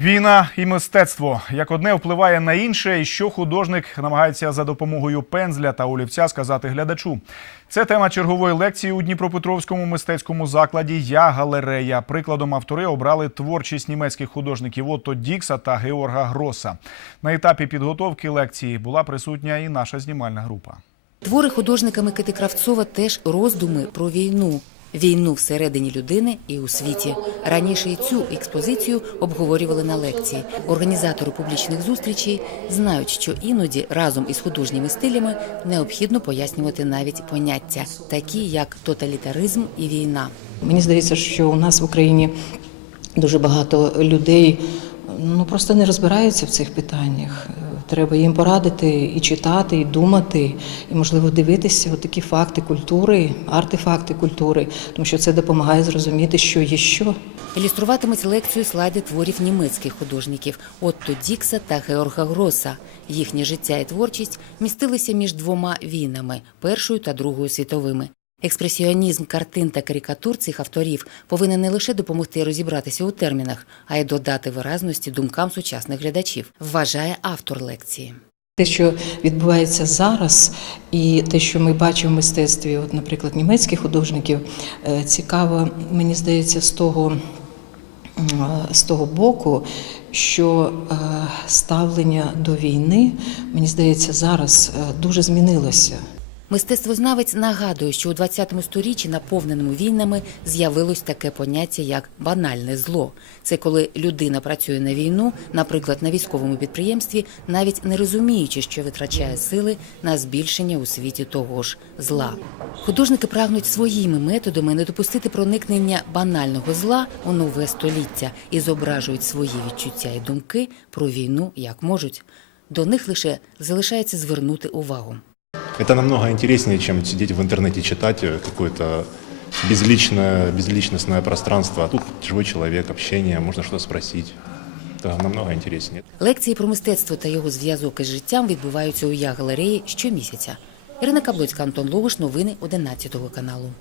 Війна і мистецтво як одне впливає на інше, і що художник намагається за допомогою пензля та олівця сказати глядачу. Це тема чергової лекції у Дніпропетровському мистецькому закладі Я галерея. Прикладом автори обрали творчість німецьких художників Отто Дікса та Георга Гроса. На етапі підготовки лекції була присутня і наша знімальна група. Твори художника Микити Кравцова теж роздуми про війну. Війну всередині людини і у світі. Раніше і цю експозицію обговорювали на лекції. Організатори публічних зустрічей знають, що іноді разом із художніми стилями необхідно пояснювати навіть поняття, такі як тоталітаризм і війна. Мені здається, що у нас в Україні дуже багато людей ну просто не розбираються в цих питаннях. Треба їм порадити і читати, і думати, і можливо дивитися от такі факти культури, артефакти культури, тому що це допомагає зрозуміти, що є що. Ілюструватимуть лекцію слайди творів німецьких художників Отто Дікса та Георга Гроса. Їхнє життя і творчість містилися між двома війнами Першою та Другою світовими. Експресіонізм картин та карикатур цих авторів повинен не лише допомогти розібратися у термінах, а й додати виразності думкам сучасних глядачів, вважає автор лекції. Те, що відбувається зараз, і те, що ми бачимо в мистецтві, от, наприклад, німецьких художників, е, цікаво, мені здається, з того, з того боку, що е, ставлення до війни, мені здається, зараз е, дуже змінилося. Мистецтвознавець нагадує, що у 20 сторіччі, наповненому війнами, з'явилось таке поняття як банальне зло. Це коли людина працює на війну, наприклад, на військовому підприємстві, навіть не розуміючи, що витрачає сили на збільшення у світі того ж зла. Художники прагнуть своїми методами не допустити проникнення банального зла у нове століття і зображують свої відчуття і думки про війну як можуть. До них лише залишається звернути увагу. Это намного интереснее, чем сидеть в интернете читать э, какое-то безличное, безличностное пространство. А тут живой человек, общение, можно что-то спросить. Это намного интереснее. Лекції про мистецтво та його зв'язок із життям відбуваються у я галереї щомісяця. Ірина Каблоцька, Антон Логуш, новини 11 каналу.